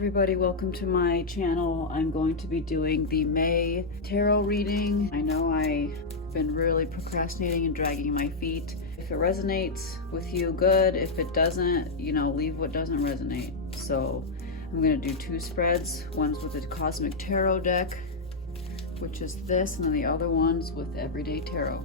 everybody, welcome to my channel. I'm going to be doing the May tarot reading. I know I've been really procrastinating and dragging my feet. If it resonates with you, good. If it doesn't, leave what doesn't resonate. So I'm going to do two spreads. One's with the Cosmic Tarot deck, which is this, and then the other one's with Everyday Tarot.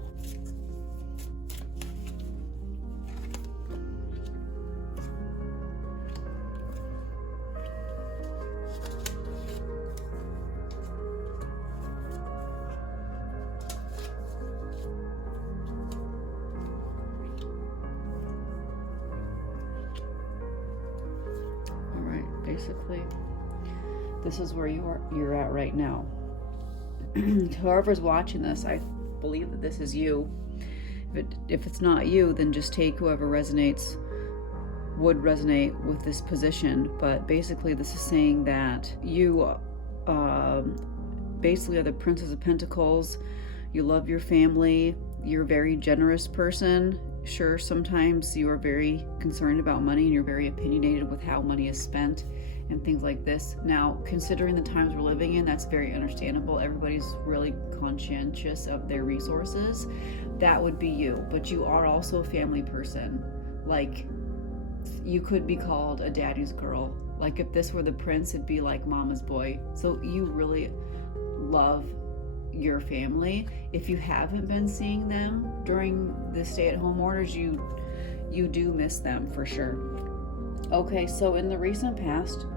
Basically, this is where you're at right now. Whoever's watching this, I believe that this is you. If it's not you, then just take whoever would resonate with this position. But basically, this is saying that you basically are the Princess of Pentacles. You love your family. You're a very generous person. Sure, sometimes you are very concerned about money and you're very opinionated with how money is spent and things like this. Now, considering the times we're living in, that's very understandable. Everybody's really conscientious of their resources. That would be you, but you are also a family person. Like, you could be called a daddy's girl. Like, if this were the prince, it'd be like mama's boy. So you really love your family. If you haven't been seeing them during the stay-at-home orders, you do miss them for sure. Okay, so in the recent past,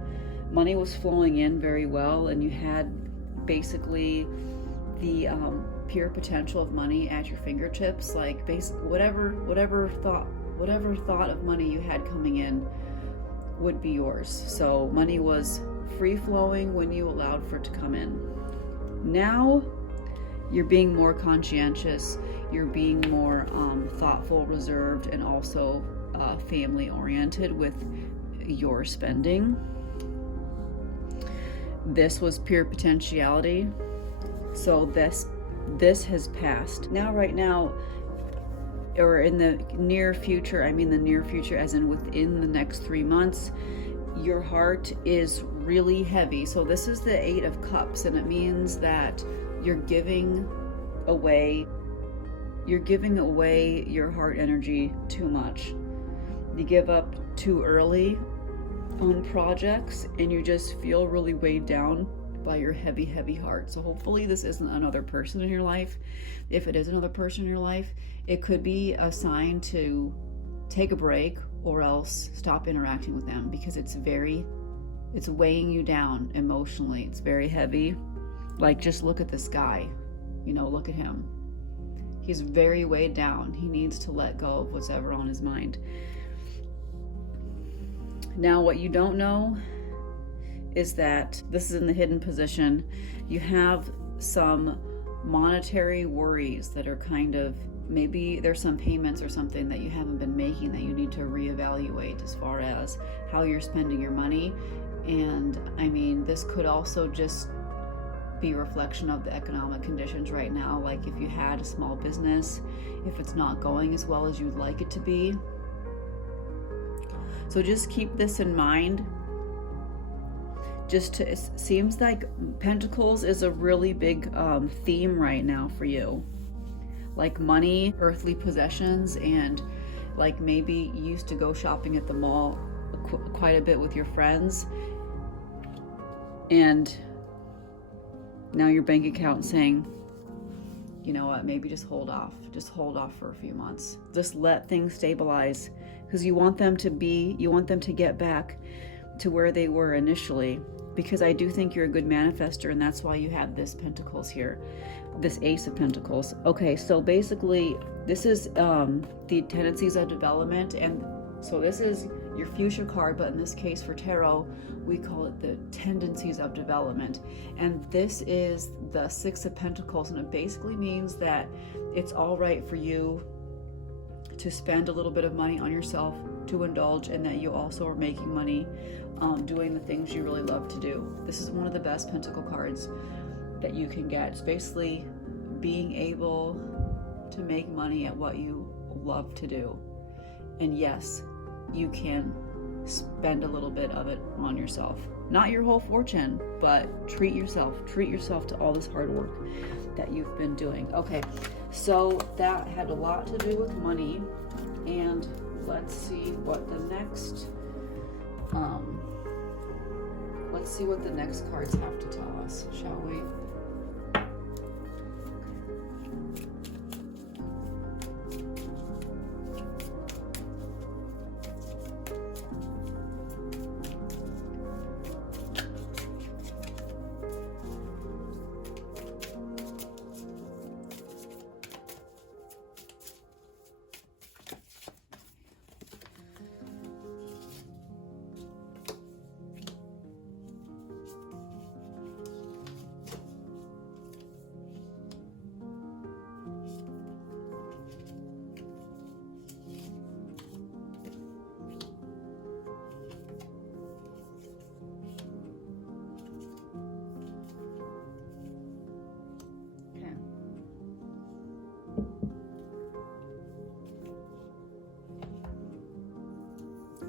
money was flowing in very well, and you had basically the pure potential of money at your fingertips. Like, whatever thought of money you had coming in would be yours. So money was free flowing when you allowed for it to come in. Now you're being more conscientious, you're being more thoughtful, reserved, and also family oriented with your spending. This was pure potentiality. So this has passed. Now, right now, or in the near future, I mean the near future as in within the next 3 months, your heart is really heavy. So this is the 8 of Cups, and it means that you're giving away your heart energy too much. You give up too early on projects and you just feel really weighed down by your heavy heart. So hopefully this isn't another person in your life. If it is another person in your life, it could be a sign to take a break or else stop interacting with them, because it's weighing you down emotionally. It's very heavy. Like, just look at this guy, look at him. He's very weighed down. He needs to let go of what's ever on his mind. Now, what you don't know is that this is in the hidden position. You have some monetary worries that are kind of, maybe there's some payments or something that you haven't been making that you need to reevaluate as far as how you're spending your money. And I mean, this could also just be a reflection of the economic conditions right now. Like, if you had a small business, if it's not going as well as you'd like it to be. So just keep this in mind. It seems like Pentacles is a really big theme right now for you. Like money, earthly possessions, and like maybe you used to go shopping at the mall quite a bit with your friends, and now your bank account saying, you know what, maybe just hold off for a few months. Just let things stabilize, because you want them to get back to where they were initially. Because I do think you're a good manifester, and that's why you have this Pentacles here, this Ace of Pentacles. Okay, so basically this is the tendencies of development, and so this is your future card, but in this case for tarot, we call it the tendencies of development. And this is the 6 of Pentacles, and it basically means that it's all right for you to spend a little bit of money on yourself, to indulge, and that you also are making money doing the things you really love to do. This is one of the best Pentacle cards that you can get. It's basically being able to make money at what you love to do. And yes, you can spend a little bit of it on yourself. Not your whole fortune, but treat yourself. Treat yourself to all this hard work that you've been doing. Okay, so that had a lot to do with money. And let's see what the next cards have to tell us, shall we?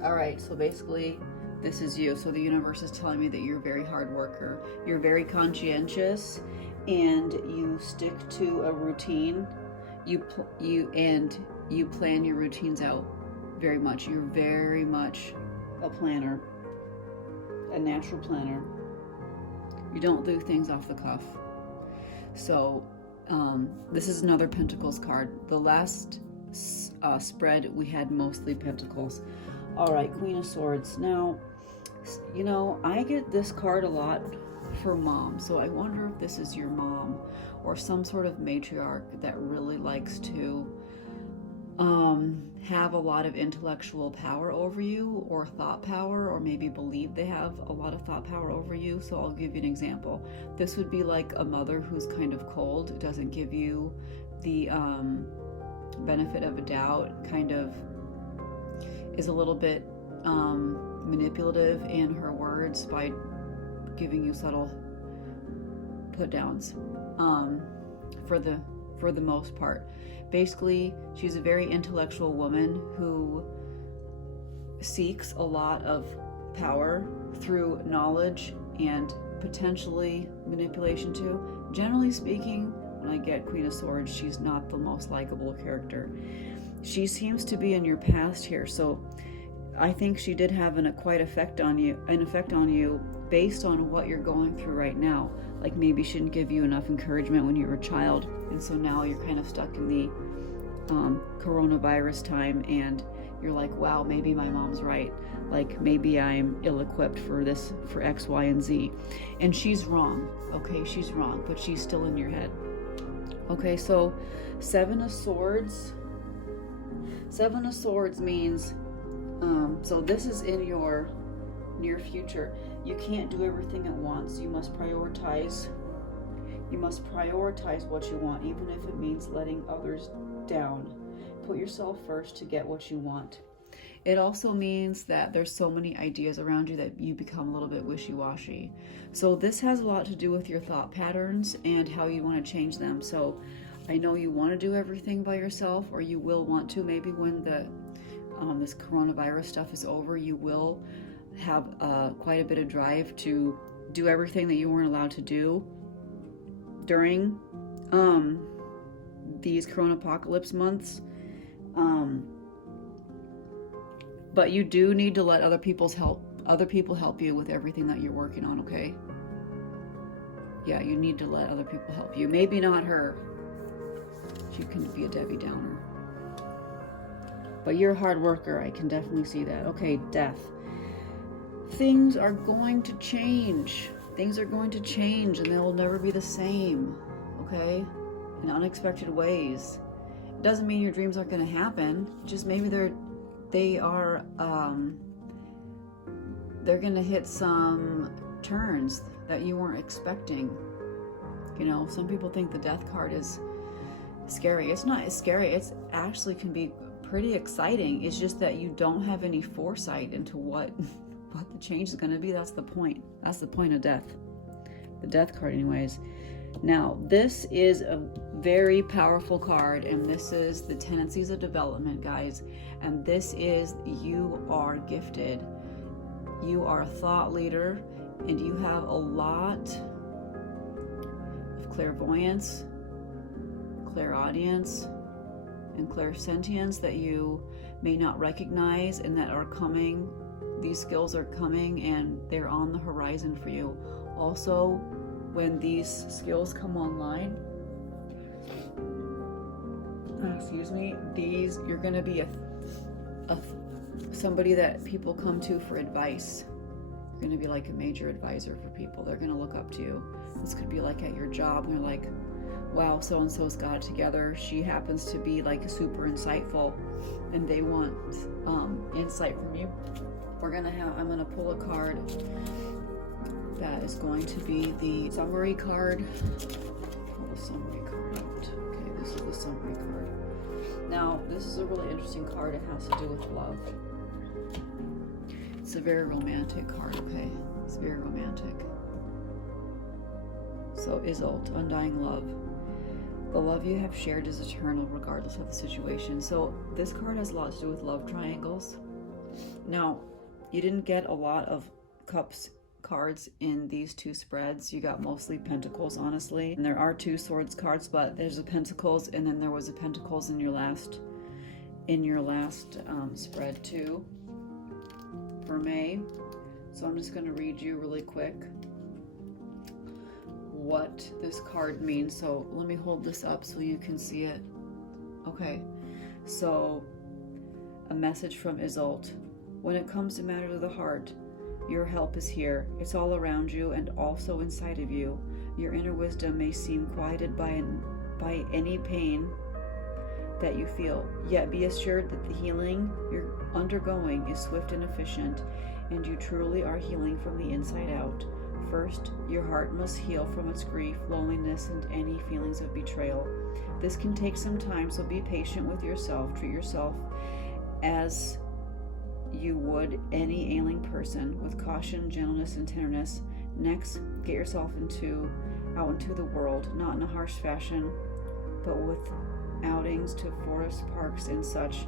All right, so basically this is you. So the universe is telling me that you're a very hard worker. You're very conscientious, and you stick to a routine. You plan your routines out very much. You're very much a planner, a natural planner. You don't do things off the cuff. So this is another Pentacles card. The last spread we had mostly Pentacles. All right, Queen of Swords. Now, you know, I get this card a lot for mom, so I wonder if this is your mom or some sort of matriarch that really likes to have a lot of intellectual power over you, or thought power, or maybe believe they have a lot of thought power over you. So I'll give you an example. This would be like a mother who's kind of cold, doesn't give you the benefit of a doubt, kind of is a little bit manipulative in her words by giving you subtle put downs for the most part. Basically, she's a very intellectual woman who seeks a lot of power through knowledge and potentially manipulation too. Generally speaking, when I get Queen of Swords, she's not the most likable character. She seems to be in your past here, so I think she did have an effect on you based on what you're going through right now. Like maybe she didn't give you enough encouragement when you were a child, and so now you're kind of stuck in the coronavirus time, and you're like, wow, maybe my mom's right. Like maybe I'm ill-equipped for this, for X, Y, and Z. And she's wrong, okay? She's wrong, but she's still in your head. Okay, so Seven of Swords. Seven of Swords means, so this is in your near future. You can't do everything at once. You must prioritize. You must prioritize what you want, even if it means letting others down. Put yourself first to get what you want. It also means that there's so many ideas around you that you become a little bit wishy-washy. So this has a lot to do with your thought patterns and how you want to change them. So I know you want to do everything by yourself, or you will want to. Maybe when the this coronavirus stuff is over, you will have quite a bit of drive to do everything that you weren't allowed to do during these corona apocalypse months. But you do need to let other people help you with everything that you're working on, okay? Yeah, you need to let other people help you. Maybe not her. She can be a Debbie Downer. But you're a hard worker. I can definitely see that. Okay, death. Things are going to change. Things are going to change, and they will never be the same, okay? In unexpected ways. It doesn't mean your dreams aren't going to happen. Just maybe they're going to hit some turns that you weren't expecting. You know, some people think the death card is scary. It's not scary. It's actually can be pretty exciting. It's just that you don't have any foresight into what the change is going to be. That's the point. That's the point of death. The death card anyways. Now, this is a very powerful card, and this is the tendencies of development, guys. And this is, you are gifted. You are a thought leader, And you have a lot of clairvoyance, clairaudience, and clairsentience that you may not recognize and that are coming. These skills are coming and they're on the horizon for you. Also, when these skills come online, you're going to be somebody that people come to for advice. You're going to be like a major advisor for people. They're going to look up to you. This could be like at your job, and they're like, wow, so-and-so's got it together. She happens to be like super insightful, and they want insight from you. I'm going to pull a card that is going to be the summary card. Pull the summary card out. Okay, this is the summary card. Now, this is a really interesting card. It has to do with love. It's a very romantic card, okay? It's very romantic. So, Isolde, undying love. The love you have shared is eternal regardless of the situation. So, this card has a lot to do with love triangles. Now, you didn't get a lot of cups cards in these two spreads. You got mostly pentacles, honestly. And there are 2 swords cards, but there's a pentacles, and then there was a pentacles in your last spread too for May. So I'm just going to read you really quick what this card means. So let me hold this up so you can see it. Okay, so a message from Isolde. When it comes to matters of the heart, your help is here. It's all around you and also inside of you. Your inner wisdom may seem quieted by any pain that you feel, yet be assured that the healing you're undergoing is swift and efficient, and you truly are healing from the inside out. First, your heart must heal from its grief, loneliness, and any feelings of betrayal. This can take some time, so be patient with yourself. Treat yourself as you would any ailing person, with caution, gentleness, and tenderness. Next, get yourself out into the world, not in a harsh fashion, but with outings to forests, parks, and such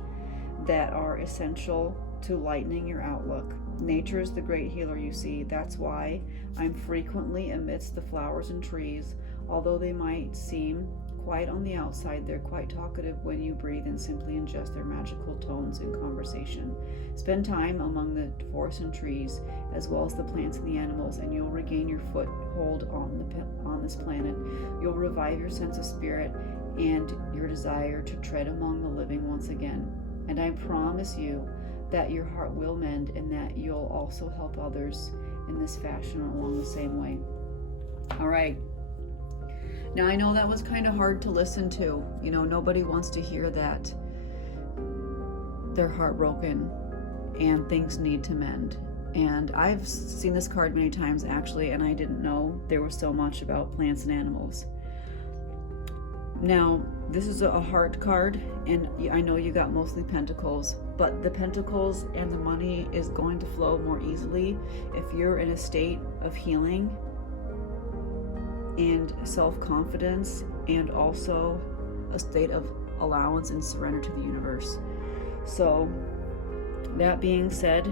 that are essential to lightening your outlook. Nature is the great healer, you see. That's why I'm frequently amidst the flowers and trees. Although they might seem quiet on the outside, they're quite talkative when you breathe and simply ingest their magical tones in conversation. Spend time among the forests and trees, as well as the plants and the animals, and you'll regain your foothold on this planet. You'll revive your sense of spirit and your desire to tread among the living once again. And I promise you that your heart will mend, and that you'll also help others in this fashion along the same way. All right. Now, I know that was kind of hard to listen to. You know, nobody wants to hear that they're heartbroken and things need to mend. And I've seen this card many times, actually, and I didn't know there was so much about plants and animals. Now, this is a heart card, and I know you got mostly pentacles, but the pentacles and the money is going to flow more easily if you're in a state of healing and self-confidence, and also a state of allowance and surrender to the universe. So that being said,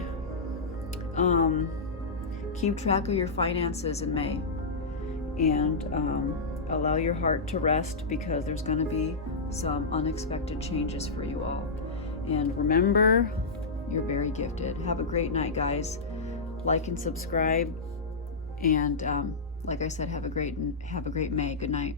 keep track of your finances in May, and allow your heart to rest, because there's going to be some unexpected changes for you all. And remember, you're very gifted. Have a great night, guys. Like and subscribe, and like I said, have a great May. Good night.